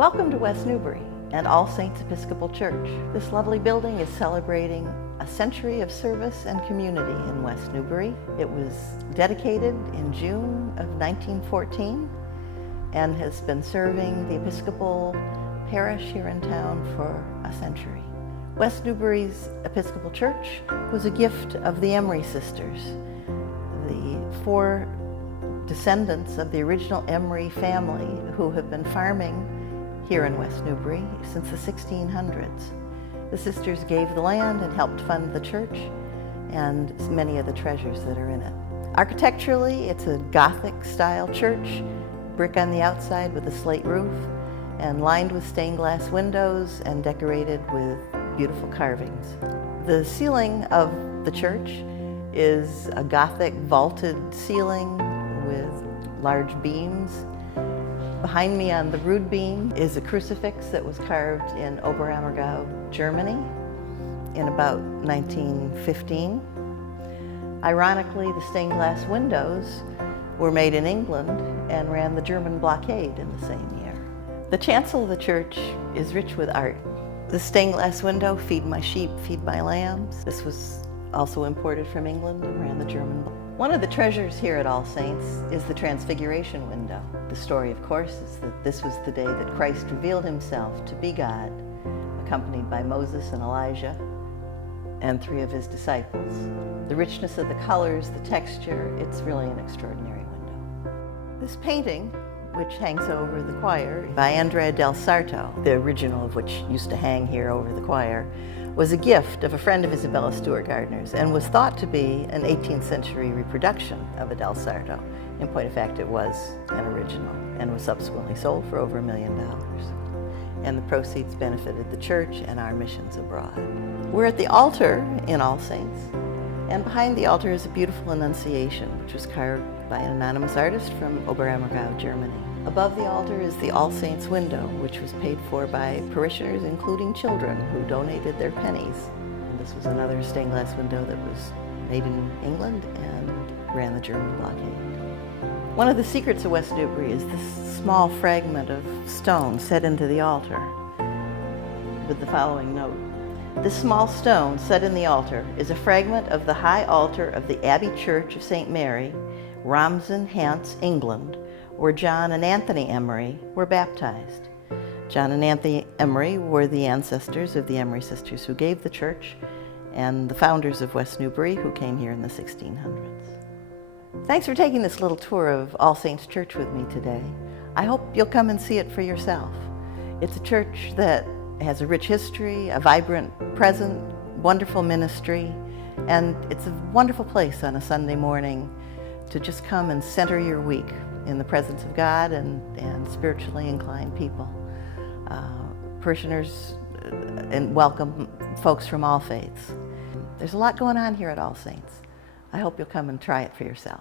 Welcome to West Newbury and All Saints Episcopal Church. This lovely building is celebrating a century of service and community in West Newbury. It was dedicated in June of 1914 and has been serving the Episcopal parish here in town for a century. West Newbury's Episcopal Church was a gift of the Emery sisters, the four descendants of the original Emery family who have been farming here in West Newbury since the 1600s. The sisters gave the land and helped fund the church and many of the treasures that are in it. Architecturally, it's a Gothic-style church, brick on the outside with a slate roof, and lined with stained glass windows and decorated with beautiful carvings. The ceiling of the church is a Gothic vaulted ceiling with large beams. Behind me on the rood beam is a crucifix that was carved in Oberammergau, Germany in about 1915. Ironically, the stained glass windows were made in England and ran the German blockade in the same year. The chancel of the church is rich with art. The stained glass window, "Feed my sheep, feed my lambs." This was also imported from England and ran the German blockade. One of the treasures here at All Saints is the Transfiguration window. The story, of course, is that this was the day that Christ revealed himself to be God, accompanied by Moses and Elijah and three of his disciples. The richness of the colors, the texture, it's really an extraordinary window. This painting, which hangs over the choir, by Andrea del Sarto, the original of which used to hang here over the choir, was a gift of a friend of Isabella Stewart Gardner's and was thought to be an 18th century reproduction of a del Sarto. In point of fact, it was an original and was subsequently sold for over $1 million. And the proceeds benefited the church and our missions abroad. We're at the altar in All Saints, and behind the altar is a beautiful Annunciation, which was carved by an anonymous artist from Oberammergau, Germany. Above the altar is the All Saints window, which was paid for by parishioners, including children, who donated their pennies. And this was another stained glass window that was made in England and ran the German blockade. One of the secrets of West Newbury is this small fragment of stone set into the altar with the following note. This small stone set in the altar is a fragment of the high altar of the Abbey Church of St. Mary, Ramsden, Hants, England, where John and Anthony Emery were baptized. John and Anthony Emery were the ancestors of the Emery sisters who gave the church and the founders of West Newbury, who came here in the 1600s. Thanks for taking this little tour of All Saints Church with me today. I hope you'll come and see it for yourself. It's a church that has a rich history, a vibrant present, wonderful ministry, and it's a wonderful place on a Sunday morning to just come and center your week in the presence of God and spiritually inclined people. Parishioners and welcome folks from all faiths. There's a lot going on here at All Saints. I hope you'll come and try it for yourself.